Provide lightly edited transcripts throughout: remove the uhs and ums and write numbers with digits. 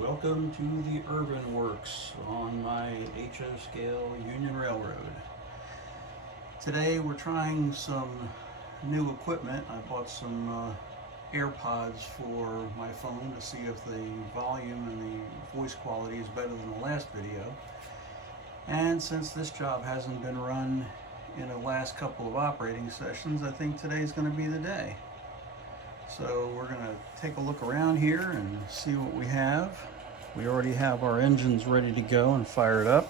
Welcome to the Irvin Works on my HO scale Union Railroad. Today we're trying some new equipment. I bought some AirPods for my phone to see if the volume and the voice quality is better than the last video. And since this job hasn't been run in the last couple of operating sessions, I think today's going to be the day. So we're going to take a look around here and see what we have. We already have our engines ready to go and fired up,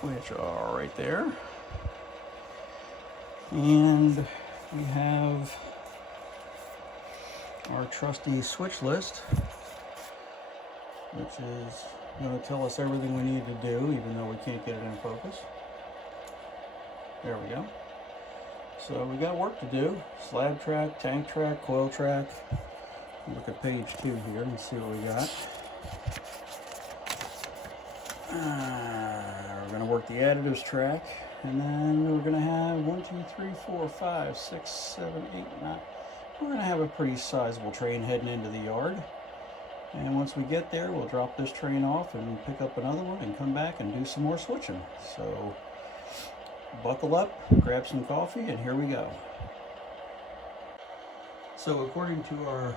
which are right there. And we have our trusty switch list, which is going to tell us everything we need to do, even though we can't get it in focus. There we go. So we got work to do. Slab track, tank track, coil track. Look at page 2 here and see what we got. We're going to work the additives track, and then we're going to have 1, 2, 3, 4, 5, 6, 7, 8, 9. We're going to have a pretty sizable train heading into the yard. And once we get there, we'll drop this train off and pick up another one and come back and do some more switching. So buckle up, grab some coffee, and here we go. So according to our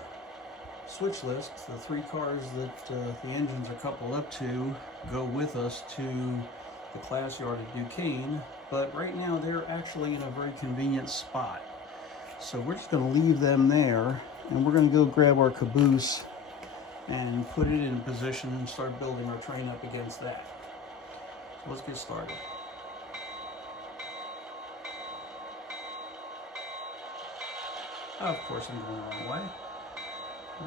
switch list, the 3 cars that the engines are coupled up to go with us to the class yard at Duquesne, but right now they're actually in a very convenient spot. So we're just going to leave them there, and we're going to go grab our caboose and put it in position and start building our train up against that. So let's get started. Of course I'm going the wrong way.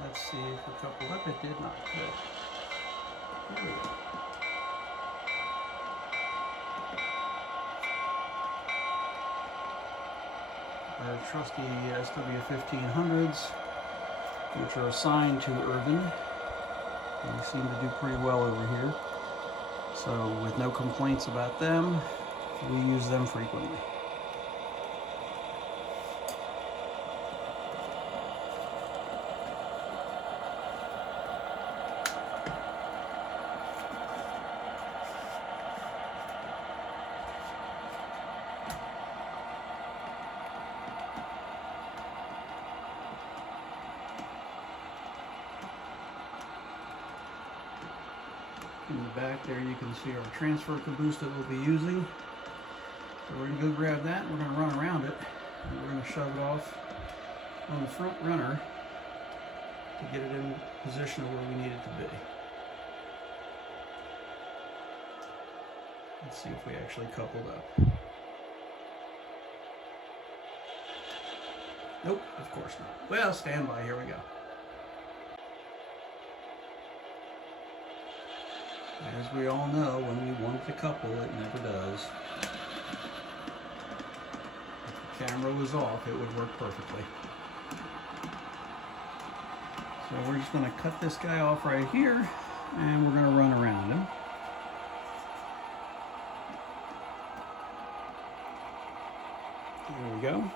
Let's see if we coupled up. It did not. Good. Here we go. Our trusty SW1500s, which are assigned to Irvin. They seem to do pretty well over here. So with no complaints about them, we use them frequently. In the back there you can see our transfer caboose that we'll be using. So we're going to go grab that, and we're going to run around it, and we're going to shove it off on the front runner to get it in position of where we need it to be. Let's see if we actually coupled up. Nope, of course not. Well, stand by, here we go. As we all know, when we want it to couple, it never does. If the camera was off, it would work perfectly. So we're just going to cut this guy off right here, and we're going to run around him. There we go.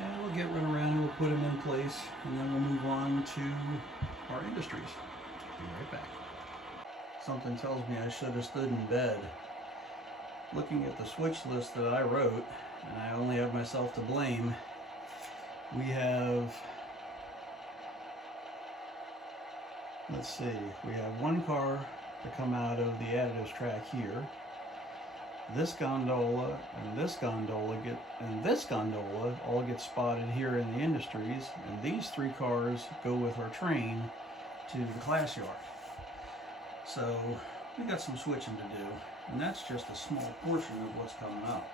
And we'll get rid around and we'll put them in place, and then we'll move on to our industries. Be right back. Something tells me I should have stood in bed. Looking at the switch list that I wrote, and I only have myself to blame, we have, let's see, we have 1 car to come out of the additives track here. this gondola and this gondola all get spotted here in the industries, and these 3 cars go with our train to the class yard. So we got some switching to do, and that's just a small portion of what's coming up.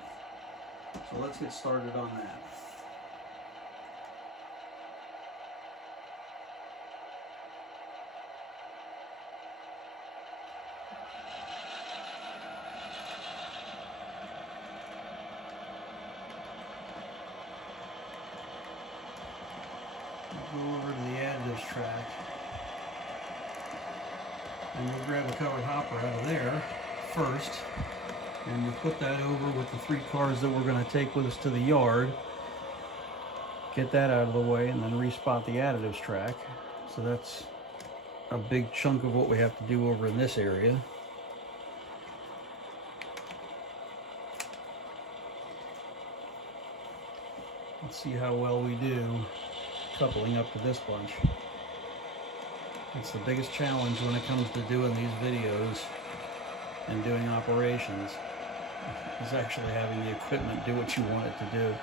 So let's get started on that. Go over to the additives track, and we'll grab a covered hopper out of there first, and we'll put that over with the 3 cars that we're going to take with us to the yard. Get that out of the way, and then respot the additives track. So that's a big chunk of what we have to do over in this area. Let's see how well we do coupling up to this bunch. It's the biggest challenge when it comes to doing these videos and doing operations, is actually having the equipment do what you want it to do.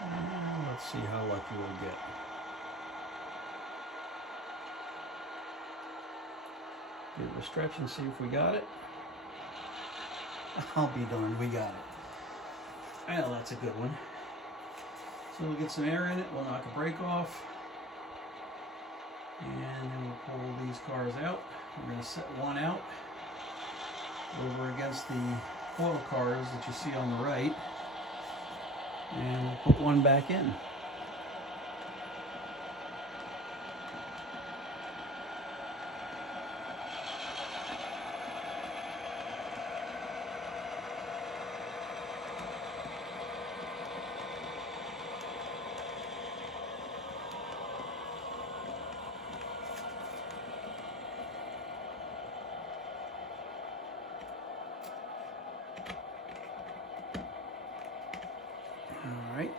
And let's see how lucky we'll get. Give it a stretch and see if we got it. I'll be darned, we got it. Well, that's a good one. So we'll get some air in it, we'll knock a brake off, and then we'll pull these cars out. We're going to set one out over against the coil cars that you see on the right, and we'll put one back in.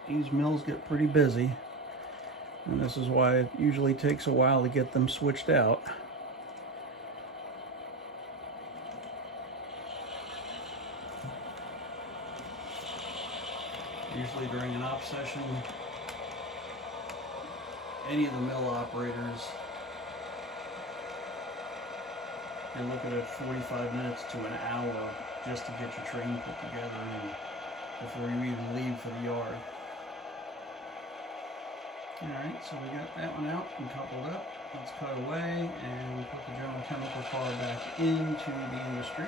These mills get pretty busy, and this is why it usually takes a while to get them switched out. Usually during an op session, any of the mill operators, you're looking at 45 minutes to an hour just to get your train put together and before you even leave for the yard. Alright, so we got that one out and coupled up. Let's cut away and put the General Chemical car back into the industry.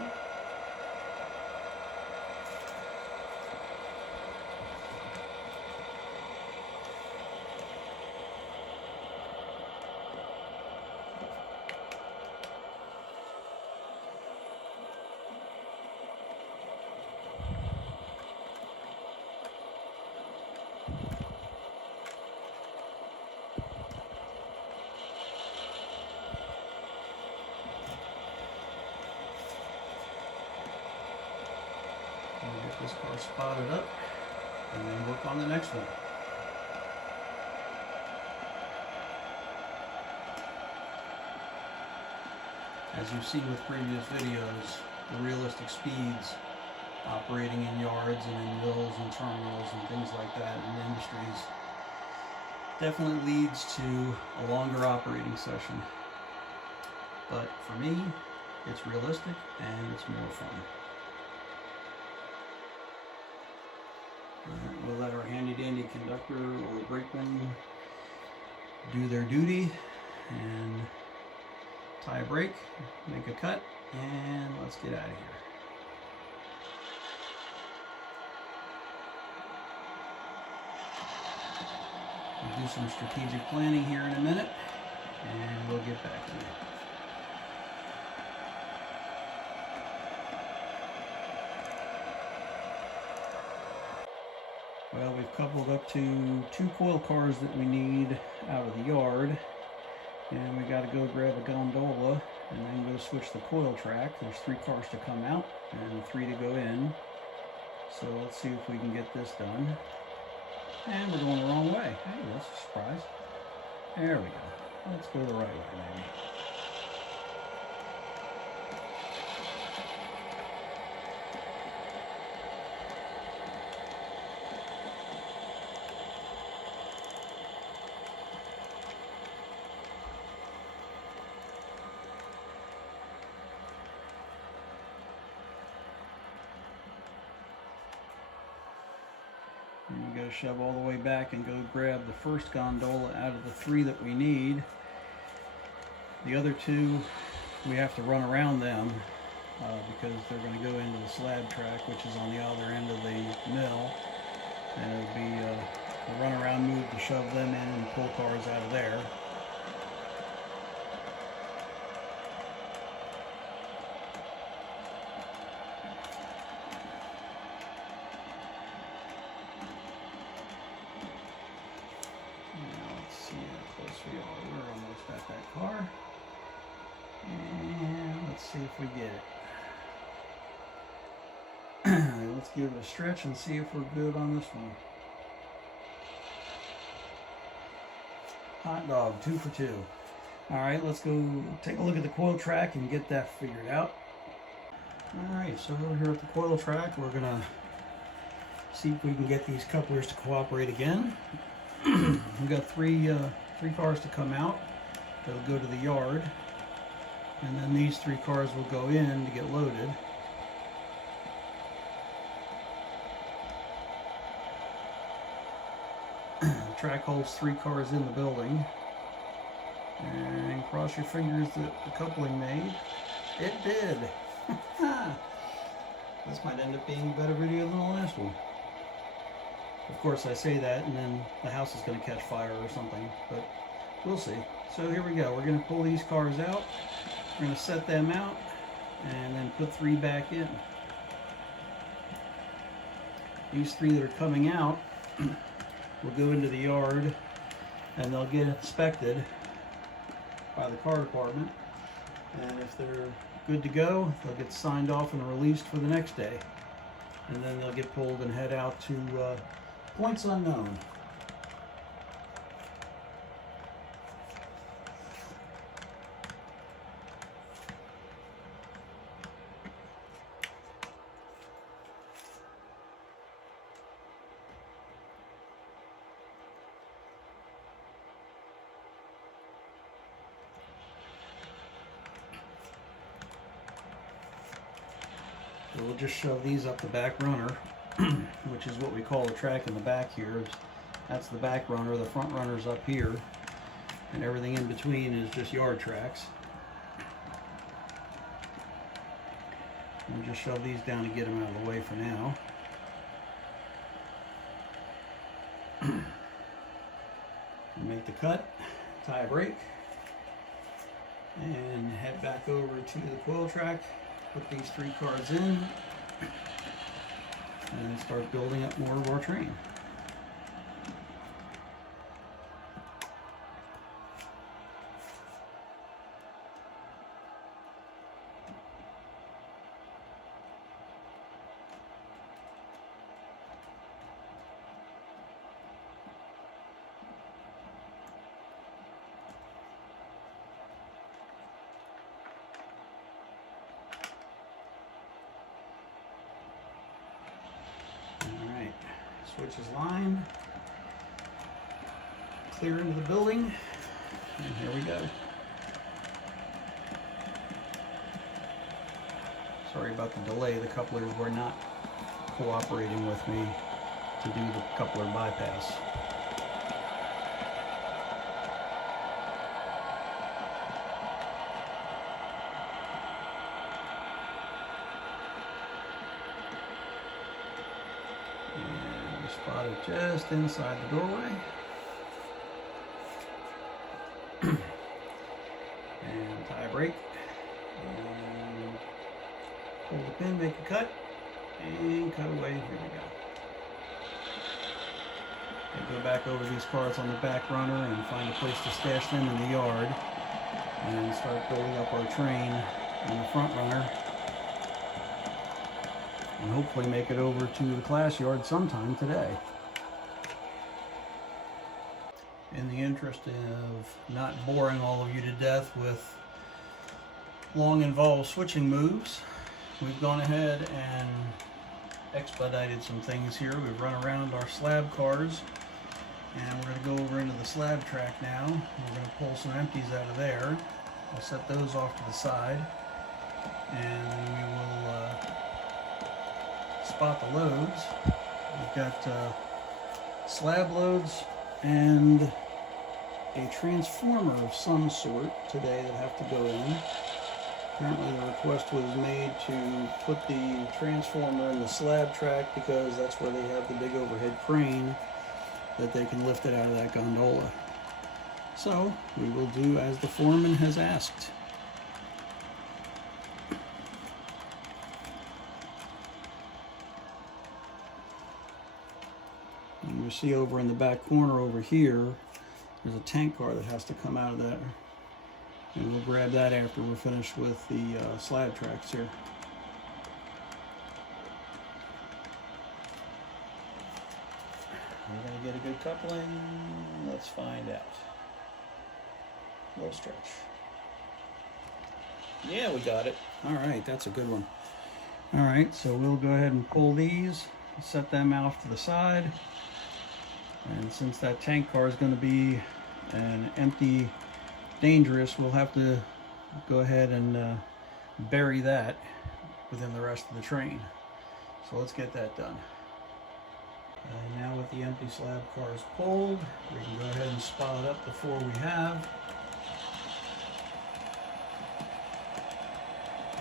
Get this car spotted up and then work on the next one. As you've seen with previous videos, the realistic speeds operating in yards and in mills and terminals and things like that in industries definitely leads to a longer operating session. But for me, it's realistic and it's more fun. We'll let our handy-dandy conductor or brakeman do their duty and tie a brake, make a cut, and let's get out of here. We'll do some strategic planning here in a minute, and we'll get back to you. Well, we've coupled up to 2 coil cars that we need out of the yard, and we got to go grab a gondola and then go switch the coil track. There's 3 cars to come out and 3 to go in, so let's see if we can get this done. And we're going the wrong way. Hey, that's a surprise. There we go. Let's go the right way, maybe. And we got to shove all the way back and go grab the first gondola out of the 3 that we need. The other 2, we have to run around them because they're going to go into the slab track, which is on the other end of the mill. And it'll be a run around move to shove them in and pull cars out of there. We are. We're almost at that car. And let's see if we get it. Let's give it a stretch and see if we're good on this one. Hot dog, 2 for 2. Alright, let's go take a look at the coil track and get that figured out. Alright, so over here at the coil track, we're going to see if we can get these couplers to cooperate again. We've got three cars to come out. They'll go to the yard, and then these 3 cars will go in to get loaded. The track holds 3 cars in the building, and cross your fingers that the coupling made. It did. This might end up being a better video than the last one. Of course, I say that, and then the house is going to catch fire or something, but we'll see. So here we go. We're going to pull these cars out. We're going to set them out, and then put 3 back in. These 3 that are coming out will go into the yard, and they'll get inspected by the car department. And if they're good to go, they'll get signed off and released for the next day. And then they'll get pulled and head out to points unknown. So we'll just shove these up the back runner, which is what we call the track in the back here. That's the back runner, the front runner's up here, and everything in between is just yard tracks. We'll just shove these down to get them out of the way for now. Make the cut, tie a brake, and head back over to the coil track. Put these 3 cars in and start building up more of our train. Switch is lined, clear into the building, and here we go. Sorry about the delay, the couplers were not cooperating with me to do the coupler bypass. Spot it just inside the doorway. And tie a brake. And pull the pin, make a cut, and cut away. Here we go. And go back over these cars on the back runner and find a place to stash them in the yard. And start building up our train on the front runner. And hopefully make it over to the class yard sometime today. in the interest of not boring all of you to death with long involved switching moves, we've gone ahead and expedited some things here. We've run around our slab cars, and we're going to go over into the slab track now. We're going to pull some empties out of there. I'll set those off to the side, and we will spot the loads. We've got slab loads and a transformer of some sort today that have to go in. Apparently the request was made to put the transformer in the slab track because that's where they have the big overhead crane that they can lift it out of that gondola. So we will do as the foreman has asked. And you see over in the back corner over here, there's a tank car that has to come out of that. And we'll grab that after we're finished with the slab tracks here. We're going to get a good coupling. Let's find out. Little stretch. Yeah, we got it. All right, that's a good one. All right, so we'll go ahead and pull these, set them off to the side. And since that tank car is going to be an empty dangerous, we'll have to go ahead and bury that within the rest of the train. So let's get that done. And now with the empty slab cars pulled, we can go ahead and spot up the four we have.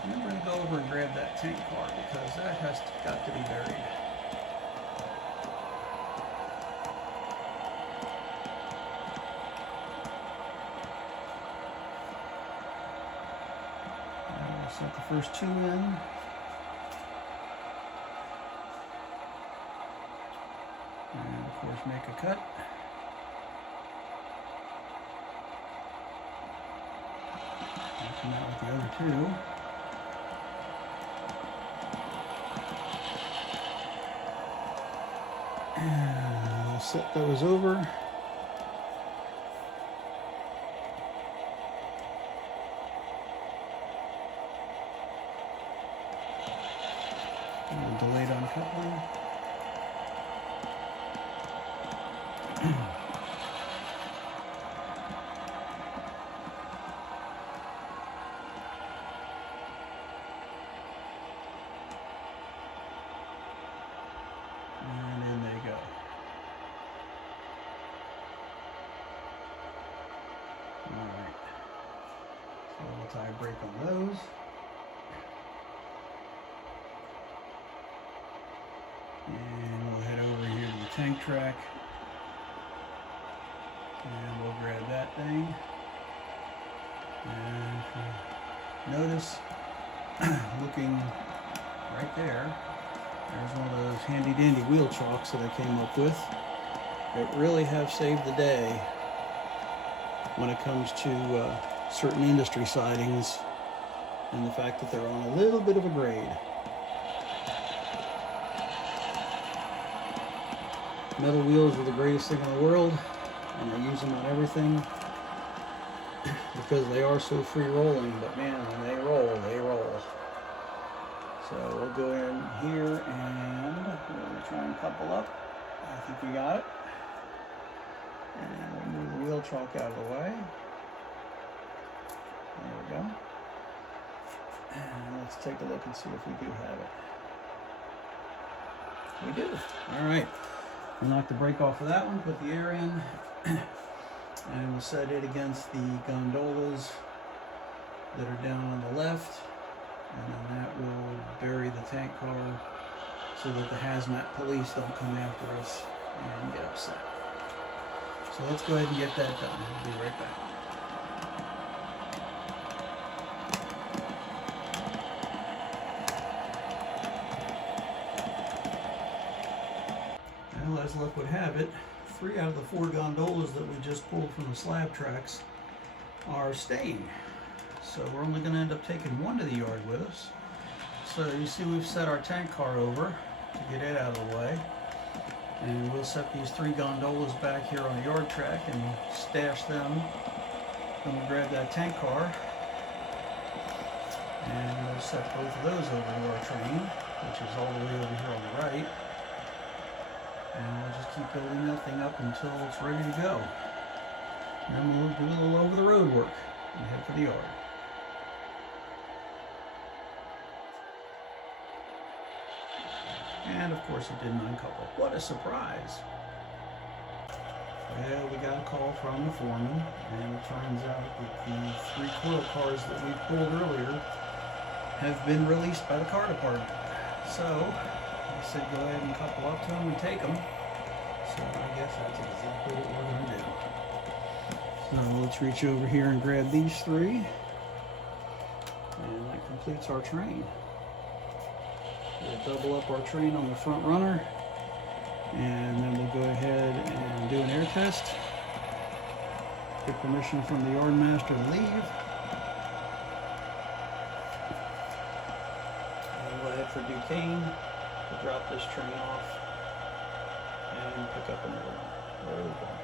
And then we're going to go over and grab that tank car because that has got to be buried. Set the first two in. And of course make a cut. I'll come out with the other two. And I'll set those over. Delayed uncoupling. And in they go. All right. So we'll tie a brake on those. And we'll head over here to the tank track, and we'll grab that thing. And if you notice, looking right there, there's one of those handy dandy wheel chocks that I came up with that really have saved the day when it comes to certain industry sidings and the fact that they're on a little bit of a grade. Metal wheels are the greatest thing in the world, and I use them on everything because they are so free rolling, but man, when they roll, they roll. So we'll go in here and we're going to try and couple up. I think we got it. And we'll move the wheel chalk out of the way. There we go. And let's take a look and see if we do have it. We do. All right. We'll knock the brake off of that one, put the air in, and we'll set it against the gondolas that are down on the left, and then that will bury the tank car so that the hazmat police don't come after us and get upset. So let's go ahead and get that done. We'll be right back. Well, as luck would have it, 3 out of the 4 gondolas that we just pulled from the slab tracks are staying. So we're only going to end up taking one to the yard with us. So you see we've set our tank car over to get it out of the way. And we'll set these 3 gondolas back here on the yard track and stash them. Then we'll grab that tank car and we'll set both of those over to our train, which is all the way over here on the right. And we'll just keep building that thing up until it's ready to go. And then we'll do a little over the road work and head for the yard. And of course it didn't uncouple. What a surprise! Well, we got a call from the foreman, and it turns out that the 3 coil cars that we pulled earlier have been released by the car department. So I said go ahead and couple up to them and take them. So I guess that's exactly what we're going to do. So let's reach over here and grab these 3. And that completes our train. We'll double up our train on the front runner, and then we'll go ahead and do an air test. Get permission from the yard master to leave. And we'll head for Duquesne to drop this train off and pick up another one. Where are we going?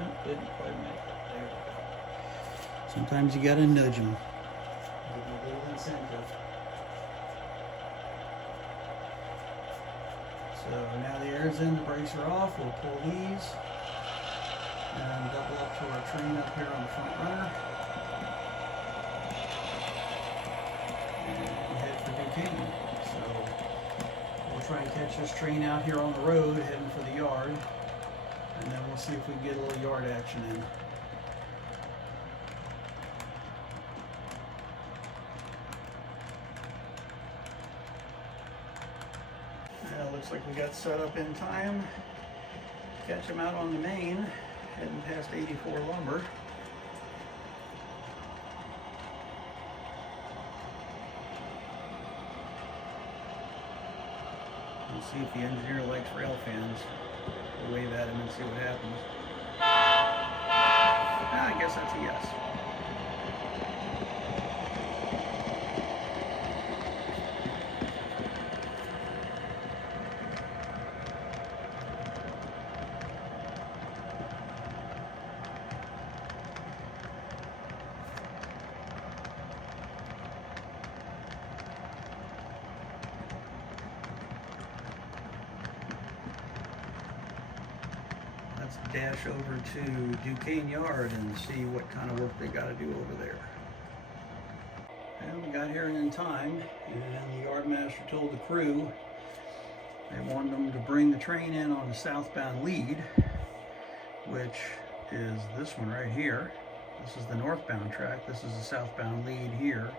No, didn't quite make it. There we go. Sometimes you gotta nudge them. Give them a little incentive. So now the air's in, the brakes are off, we'll pull these and double up to our train up here on the front runner and head for Duquesne. So we'll try and catch this train out here on the road heading for the yard, and then we'll see if we can get a little yard action in. Looks like we got set up in time. Catch them out on the main, heading past 84 lumber. We'll see if the engineer likes rail fans. We'll wave at him and see what happens. I guess that's a yes. Dash over to Duquesne Yard and see what kind of work they got to do over there. And we got here in time, and the yard master told the crew they wanted them to bring the train in on the southbound lead, which is this one right here. This is the northbound track. This is the southbound lead here.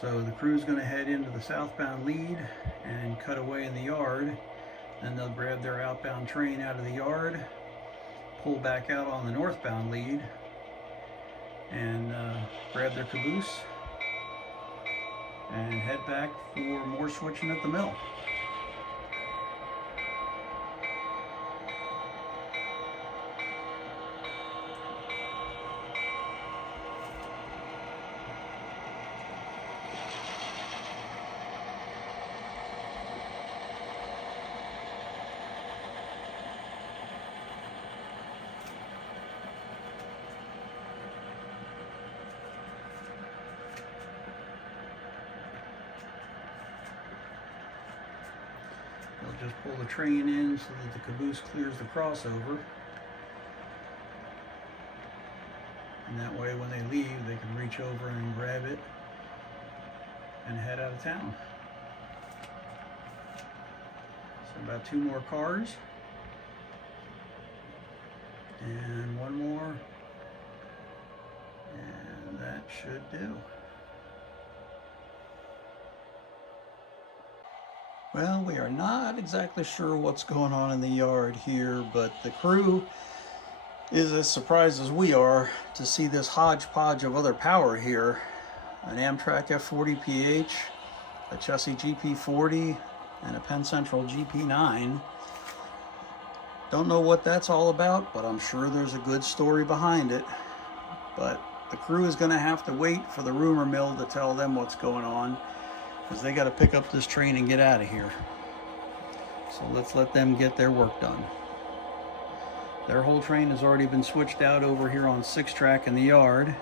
So the crew's going to head into the southbound lead and cut away in the yard. Then they'll grab their outbound train out of the yard, pull back out on the northbound lead, and grab their caboose and head back for more switching at the mill. They'll just pull the train in so that the caboose clears the crossover. And that way when they leave, they can reach over and grab it and head out of town. So about 2 more cars. And 1 more. And that should do. Well, we are not exactly sure what's going on in the yard here, but the crew is as surprised as we are to see this hodgepodge of other power here. An Amtrak F40 PH, a Chessie GP40, and a Penn Central GP9. Don't know what that's all about, but I'm sure there's a good story behind it. But the crew is going to have to wait for the rumor mill to tell them what's going on, because they got to pick up this train and get out of here. So let's let them get their work done. Their whole train has already been switched out over here on 6-track in the yard.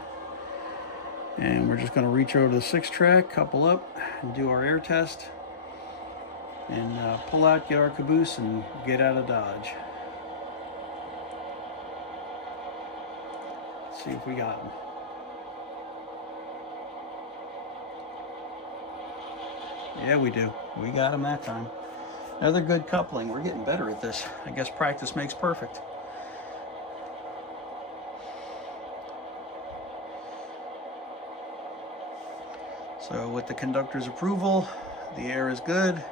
And we're just going to reach over to the 6-track, couple up, and do our air test. And pull out, get our caboose, and get out of Dodge. Let's see if we got them. Yeah, we do. We got them that time. Another good coupling. We're getting better at this. I guess practice makes perfect. So with the conductor's approval, the air is good.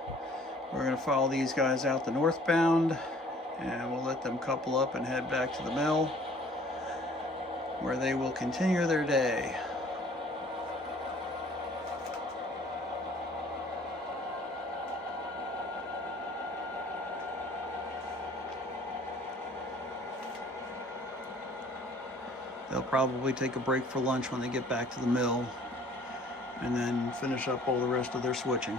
We're going to follow these guys out the northbound, and we'll let them couple up and head back to the mill, where they will continue their day. They'll probably take a break for lunch when they get back to the mill, and then finish up all the rest of their switching.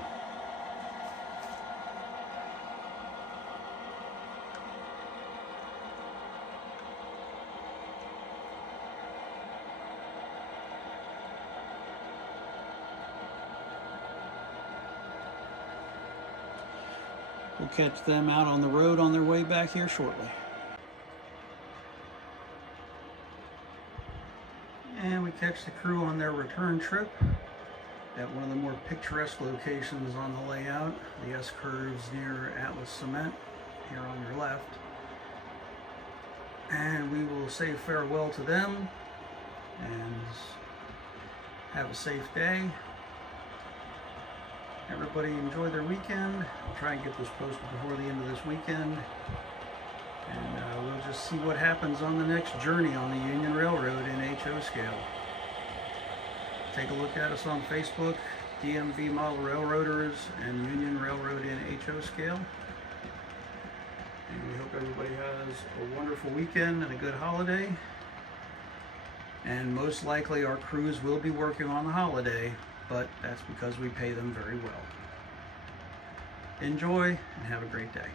We'll catch them out on the road on their way back here shortly. And we catch the crew on their return trip at one of the more picturesque locations on the layout, the S-curves near Atlas Cement, here on your left. And we will say farewell to them and have a safe day. Everybody enjoy their weekend. I'll try and get this posted before the end of this weekend. And we'll just see what happens on the next journey on the Union Railroad in HO scale. Take a look at us on Facebook, DMV Model Railroaders and Union Railroad in HO scale. And we hope everybody has a wonderful weekend and a good holiday. And most likely our crews will be working on the holiday, but that's because we pay them very well. Enjoy and have a great day.